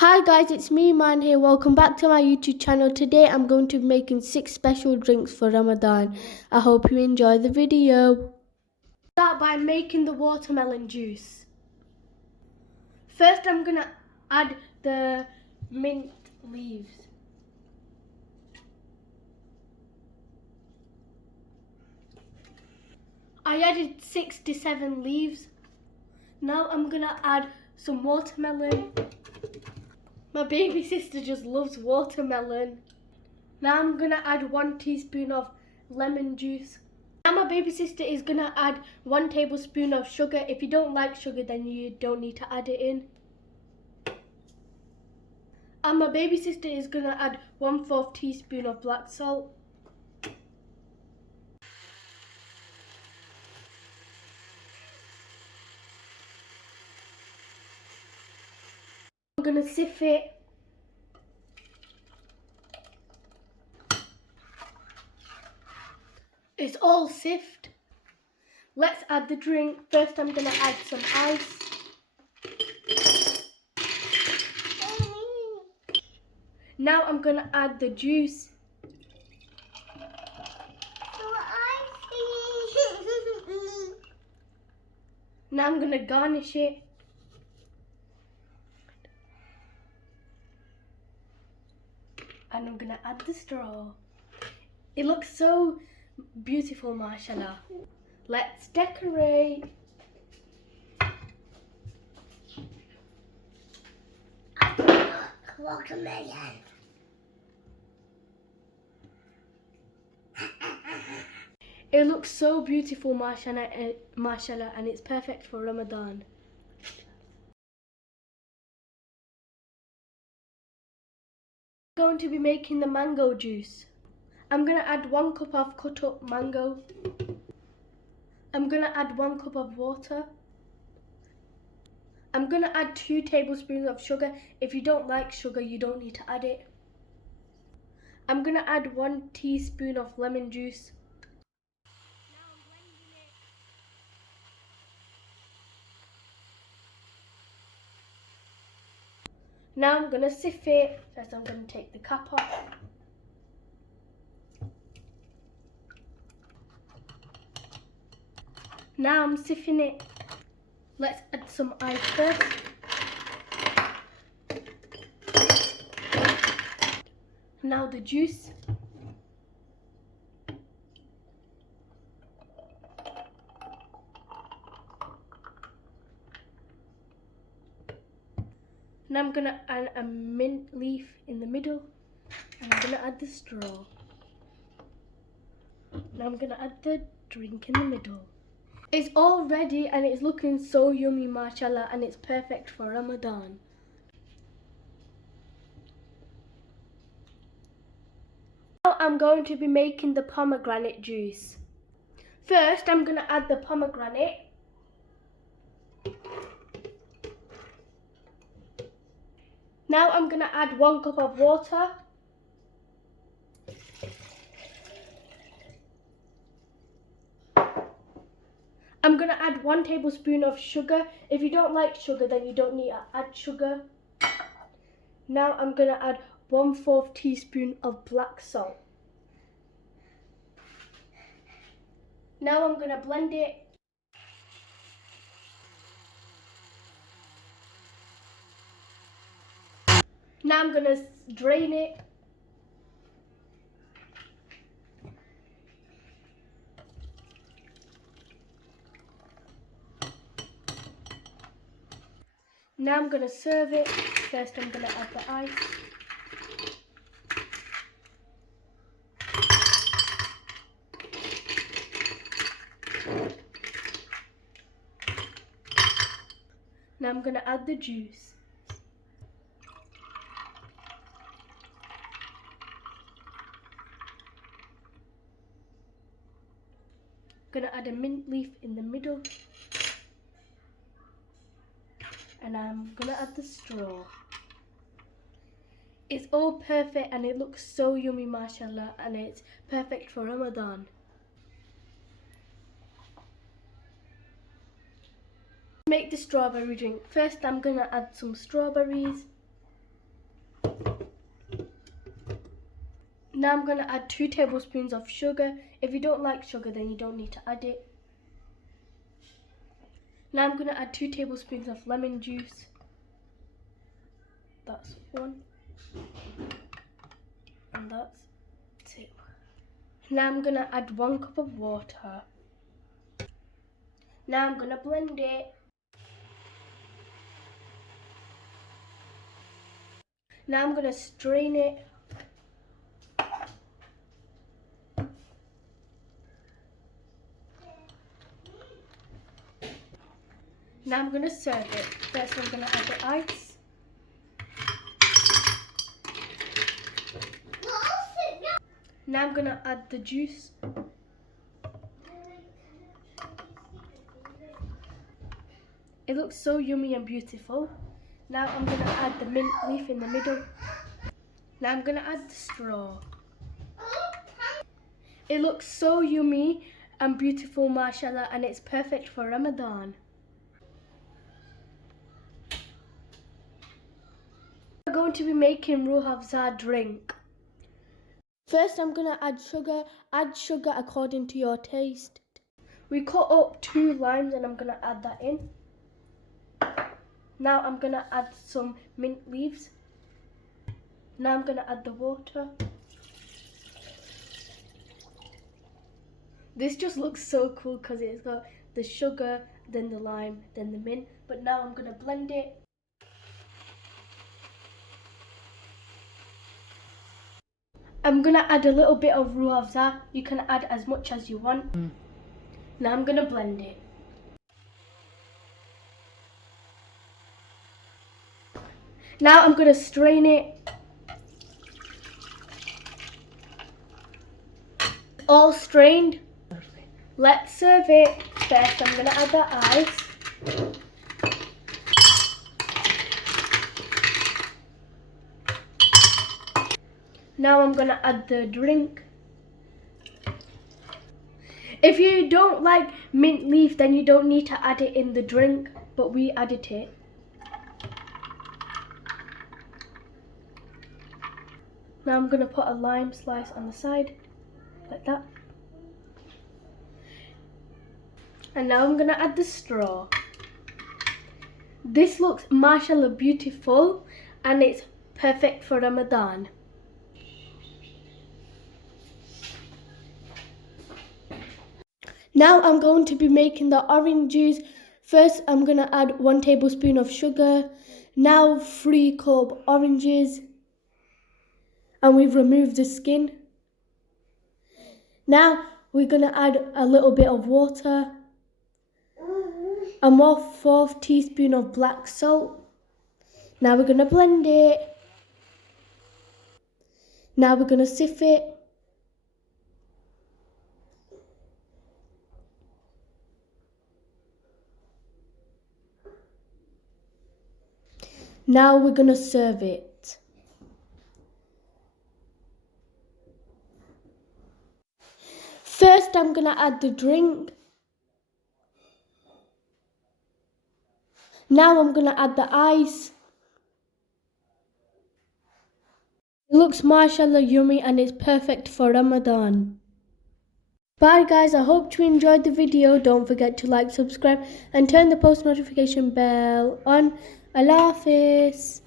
Hi guys, it's me Man here. Welcome back to my YouTube channel. Today I'm going to be making 6 special drinks for Ramadan. I hope you enjoy the video. Start by making the watermelon juice. First I'm going to add the mint leaves. I added 67 leaves. Now I'm going to add some watermelon. My baby sister just loves watermelon. Now I'm going to add 1 teaspoon of lemon juice. Now my baby sister is going to add 1 tablespoon of sugar. If you don't like sugar, then you don't need to add it in. And my baby sister is going to add 1/4 teaspoon of black salt. I'm going to sift it. It's all sift. Let's add the drink. First I'm going to add some ice. Now I'm going to add the juice. Now I'm going to garnish it. And I'm going to add the straw. It looks so beautiful, mashallah. Let's decorate. Watermelon. It looks so beautiful, mashallah, and it's perfect for Ramadan. I'm going to be making the mango juice. I'm going to add 1 cup of cut up mango. I'm going to add 1 cup of water. I'm going to add 2 tablespoons of sugar. If you don't like sugar, you don't need to add it. I'm going to add 1 teaspoon of lemon juice. Now I'm going to sift it. First I'm going to take the cap off. Now I'm sifting it. Let's add some ice first. Now the juice. Now I'm going to add a mint leaf in the middle. And I'm going to add the straw. Now I'm going to add the drink in the middle. It's all ready and it's looking so yummy, mashallah, and it's perfect for Ramadan. Now I'm going to be making the pomegranate juice. First I'm going to add the pomegranate. Now I'm going to add 1 cup of water. I'm going to add 1 tablespoon of sugar. If you don't like sugar, then you don't need to add sugar. Now I'm going to add 1/4 teaspoon of black salt. Now I'm going to blend it. Now I'm going to drain it. Now I'm going to serve it. First I'm going to add the ice. Now I'm going to add the juice. I'm going to add a mint leaf in the middle. And I'm going to add the straw. It's all perfect and it looks so yummy, mashallah, and it's perfect for Ramadan. Make the strawberry drink. First I'm going to add some strawberries. Now I'm going to add 2 tablespoons of sugar. If you don't like sugar, then you don't need to add it. Now I'm going to add 2 tablespoons of lemon juice. That's 1. And that's 2. Now I'm going to add 1 cup of water. Now I'm going to blend it. Now I'm going to strain it. Now I'm going to serve it. First I'm going to add the ice. Now I'm going to add the juice. It looks so yummy and beautiful. Now I'm going to add the mint leaf in the middle. Now I'm going to add the straw. It looks so yummy and beautiful, mashallah, and it's perfect for Ramadan. We're going to be making Rohavza drink. First I'm going to add sugar according to your taste. We cut up 2 limes and I'm going to add that in. Now I'm going to add some mint leaves. Now I'm going to add the water. This just looks so cool because it's got the sugar, then the lime, then the mint. But now I'm going to blend it. I'm going to add a little bit of roafza. You can add as much as you want. Now I'm going to blend it. Now I'm going to strain it. All strained. Let's serve it. First I'm going to add the ice. Now I'm going to add the drink. If you don't like mint leaf, then you don't need to add it in the drink, but we added it. Now I'm going to put a lime slice on the side, like that. And now I'm going to add the straw. This looks mashallah beautiful and it's perfect for Ramadan. Now I'm going to be making the orange juice. First I'm going to add 1 tablespoon of sugar. Now 3 cup oranges. And we've removed the skin. Now we're going to add a little bit of water. And 1/4 teaspoon of black salt. Now we're going to blend it. Now we're going to sieve it. Now we're going to serve it. First I'm going to add the drink. Now I'm going to add the ice. It looks mashallah yummy and it's perfect for Ramadan. Bye guys, I hope you enjoyed the video. Don't forget to like, subscribe and turn the post notification bell on. Allah Hafiz.